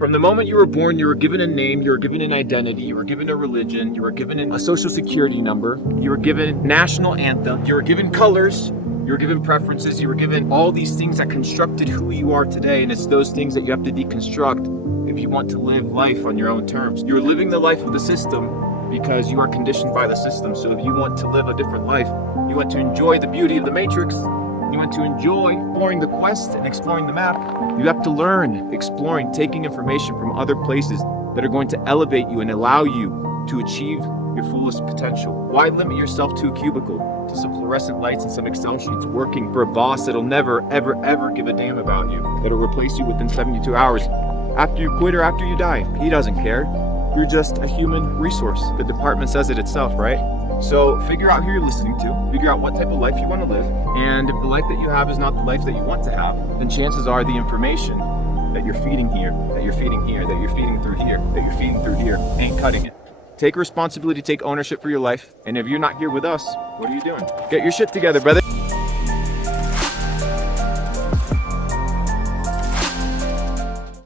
From the moment you were born, you were given a name, you were given an identity, you were given a religion, you were given a social security number, you were given national anthem, you were given colors, you were given preferences, you were given all these things that constructed who you are today, and it's those things that you have to deconstruct if you want to live life on your own terms. You're living the life of the system because you are conditioned by the system. So if you want to live a different life, you want to enjoy the beauty of the matrix, you want to enjoy exploring the quest and exploring the map, you have to learn exploring, taking information from other places that are going to elevate you and allow you to achieve your fullest potential. Why limit yourself to a cubicle, to some fluorescent lights and some Excel sheets, working for a boss that'll never, ever, ever give a damn about you, that'll replace you within 72 hours after you quit or after you die? He doesn't care. You're just a human resource. The department says it itself, right? So figure out who you're listening to, figure out what type of life you want to live, and if the life that you have is not the life that you want to have, then chances are the information that you're feeding here, that you're feeding here, that you're feeding through here, that you're feeding through here, ain't cutting it. Take responsibility, take ownership for your life, and if you're not here with us, what are you doing? Get your shit together, brother.